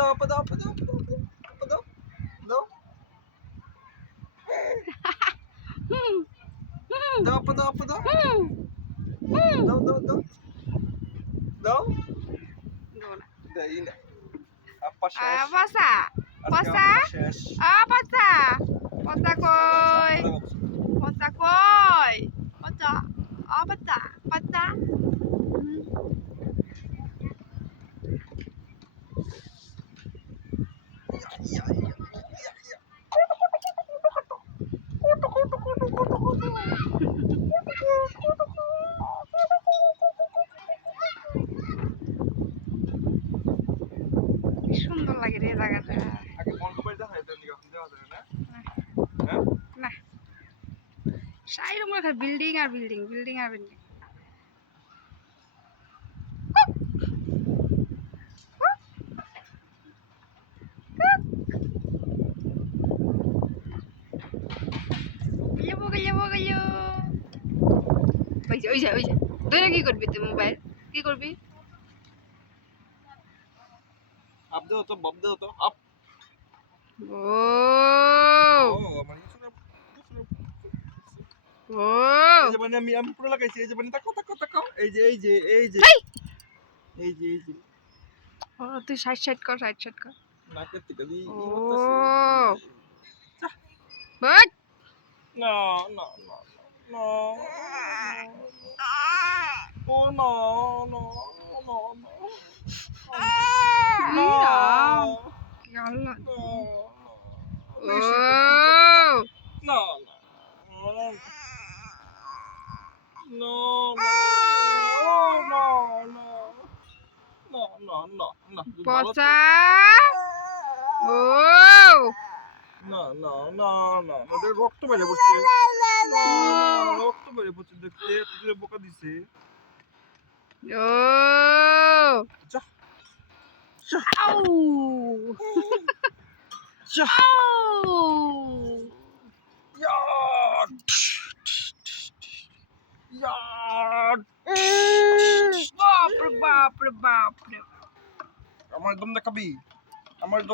apa daw, apa daw, apa daw? Daw? Daw, apa daw, apa daw? Daw, daw, daw. Daw? Hindi. Apa siya? Pasa. Pasa. Pasa. Pasa koy. Pasa koy. Pasa. Pasa. Pasa. Ya. সুন্দর লাগে রে জায়গাটা। আগে মন কবে দেখা এটা নিয়ে দেওয়া যাবে না? হ্যাঁ? না। সাইড মনে হয় বিল্ডিং আর বিল্ডিং, বিল্ডিং আর বিল্ডিং। ওই যে ধরে কি করবি তুই মোবাইল? কি করবি? আপ দাও তো, বাপ দাও তো, আপ। ও মানে ও এই যে মানে আমি পুরো লাগাইছি, এই যে মানে তাকাও, এই যে ও তুই সাইড কর, সাইড কর। নাকের থেকে দি ও বাট না ও no কি আল্লাহ no পচা ও না রক্ত বেড়ে পড়ছে দেখতে তুই বোকা দিছে ও আউ বাপরে আমার দম দেখাবি আমার